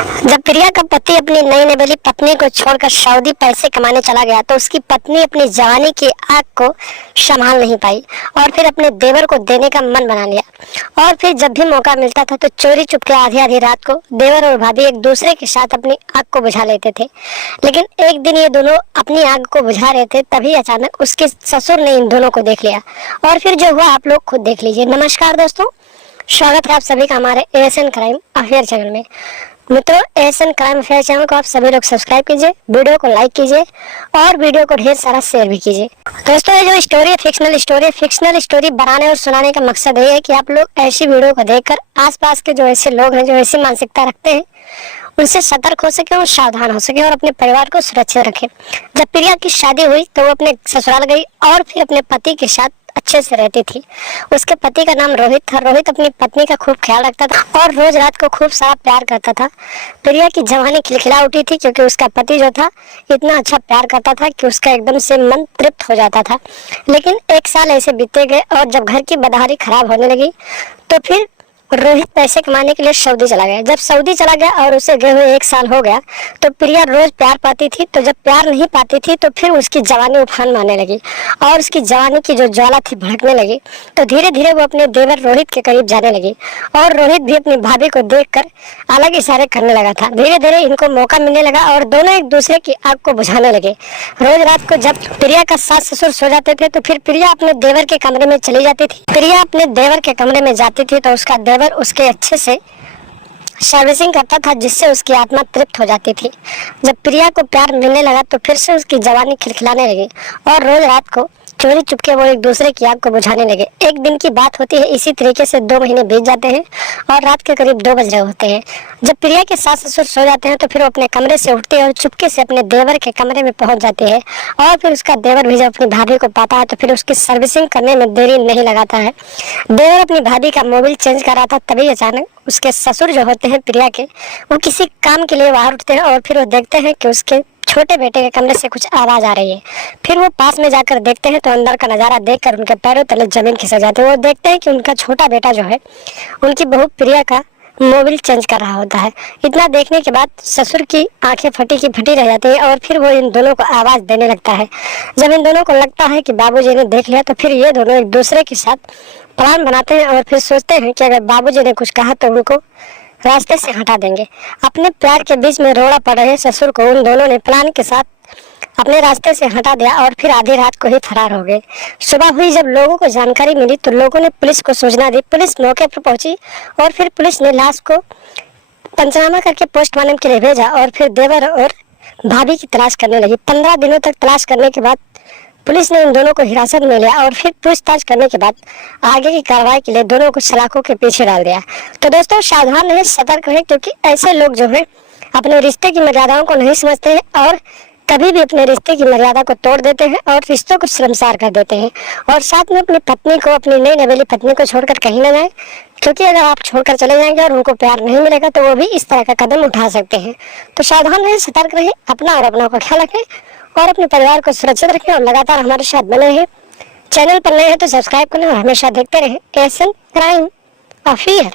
जब प्रिया का पति अपनी नई नवेली पत्नी को छोड़कर सऊदी पैसे कमाने चला गया तो उसकी पत्नी अपनी जवानी की आग को संभाल नहीं पाई और फिर अपने देवर को देने का मन बना लिया। और फिर जब भी मौका मिलता था तो चोरी चुपके आधी आधी रात को देवर और भाभी एक दूसरे के साथ अपनी आग को बुझा लेते थे। लेकिन एक दिन ये दोनों अपनी आग को बुझा रहे थे, तभी अचानक उसके ससुर ने इन दोनों को देख लिया और फिर जो हुआ आप लोग खुद देख लीजिए। नमस्कार दोस्तों, स्वागत है आप सभी का हमारे एएसएन क्राइम अफेयर चैनल में। मित्रों, एएसएन क्राइम अफेयर चैनल को आप सभी लोग सब्सक्राइब कीजिए, वीडियो को लाइक कीजिए और वीडियो को ढेर सारा शेयर भी कीजिए। दोस्तों, ये जो स्टोरी है फिक्शनल स्टोरी बनाने और सुनाने का मकसद ये है कि आप लोग ऐसी वीडियो को देखकर आसपास के जो ऐसे लोग हैं जो ऐसी मानसिकता रखते हैं उनसे सतर्क हो सके और सावधान हो सके और अपने परिवार को सुरक्षित रखे। जब प्रिया की शादी हुई तो वो अपने ससुराल गई और फिर अपने पति के साथ अच्छे से रहती थी। उसके पति का नाम रोहित था। रोहित अपनी पत्नी का खूब ख्याल रखता था और रोज रात को खूब सारा प्यार करता था। प्रिया की जवानी खिलखिला उठी थी क्योंकि उसका पति जो था इतना अच्छा प्यार करता था कि उसका एकदम से मन तृप्त हो जाता था। लेकिन एक साल ऐसे बीते गए और जब घर की बदहाली खराब होने लगी तो फिर रोहित पैसे कमाने के लिए सऊदी चला गया। जब सऊदी चला गया और उसे गए हुए 1 साल हो गया तो प्रिया रोज प्यार पाती थी। तो जब प्यार नहीं पाती थी तो फिर उसकी जवानी उफान मारने लगी और उसकी जवानी की जो ज्वाला थी भड़कने लगी। तो धीरे धीरे वो अपने देवर रोहित के करीब जाने लगी और रोहित भी अपनी भाभी को देखकर अलग इशारे करने लगा था। धीरे धीरे इनको मौका मिलने लगा और दोनों एक दूसरे की आग को बुझाने लगे। रोज रात को जब प्रिया का सास ससुर सो जाते थे तो फिर प्रिया अपने देवर के कमरे में चली जाती थी। प्रिया अपने देवर के कमरे में जाती थी तो उसका देवर उसके अच्छे से सर्विसिंग करता था जिससे उसकी आत्मा तृप्त हो जाती थी। जब प्रिया को प्यार मिलने लगा तो फिर से उसकी जवानी खिलखिलाने लगी और रोज रात को चोरी चुपके वो एक दूसरे की आग को बुझाने लगे। एक दिन की बात होती है, इसी तरीके से 2 महीने बीत जाते हैं और रात के करीब 2 बज रहे होते हैं। जब प्रिया के सास ससुर सो जाते हैं तो फिर वो अपने कमरे से उठते हैं और चुपके से अपने देवर के कमरे में पहुंच जाते हैं और फिर उसका देवर भी जब अपनी भाभी को पाता है तो फिर उसकी सर्विसिंग करने में देरी नहीं लगाता है। देवर अपनी भाभी का मोबाइल चेंज कर रहा था, तभी अचानक उसके ससुर जो होते हैं प्रिया के, वो किसी काम के लिए बाहर उठते हैं और फिर वो देखते हैं कि उसके छोटे बेटे के कमरे से कुछ आवाज आ रही है। फिर वो पास में जाकर देखते हैं तो अंदर का नजारा देखकर उनके पैरों तले जमीन खिसक जाती है। वो देखते हैं कि उनका छोटा बेटा जो है उनकी बहू प्रिया का मोबाइल चेंज कर रहा होता है। इतना देखने के बाद ससुर की आंखें फटी की फटी रह जाती है और फिर वो इन दोनों को आवाज देने लगता है। जब इन दोनों को लगता है कि बाबूजी ने देख लिया तो फिर ये दोनों एक दूसरे के साथ प्लान बनाते हैं और फिर सोचते हैं कि अगर बाबूजी ने कुछ कहा तो उनको रास्ते से हटा देंगे। अपने प्यार के बीच में रोड़ा पड़ रहे ससुर को उन दोनों ने प्लान के साथ अपने रास्ते से हटा दिया और फिर आधी रात को ही फरार हो गए। सुबह हुई जब लोगों को जानकारी मिली तो लोगों ने पुलिस को सूचना दी। पुलिस मौके पर पहुंची और फिर पुलिस ने लाश को पंचनामा करके पोस्टमार्टम के लिए भेजा और फिर देवर और भाभी की तलाश करने लगी। 15 दिनों तक तलाश करने के बाद पुलिस ने इन दोनों को हिरासत में लिया और फिर पूछताछ करने के बाद आगे की कार्रवाई के लिए दोनों को सलाखों के पीछे डाल दिया। तो दोस्तों, सावधान रहें, सतर्क रहें, क्योंकि ऐसे लोग जो है अपने रिश्ते की मर्यादाओं को नहीं समझते हैं और कभी भी अपने रिश्ते की मर्यादा को तोड़ देते हैं और रिश्तों को शर्मसार कर देते हैं। और साथ में अपनी पत्नी को, अपनी नई नवेली पत्नी को छोड़कर कहीं न जाए, क्योंकि अगर आप छोड़कर चले जाएंगे और उनको प्यार नहीं मिलेगा तो वो भी इस तरह का कदम उठा सकते हैं। तो सावधान रहें, सतर्क रहें, अपना और अपनों का ख्याल रखें और अपने परिवार को सुरक्षित रखें और लगातार हमारे साथ बने रहें। चैनल पर नए हैं तो सब्सक्राइब करें और हमेशा देखते रहें एएसएन क्राइम अफेयर।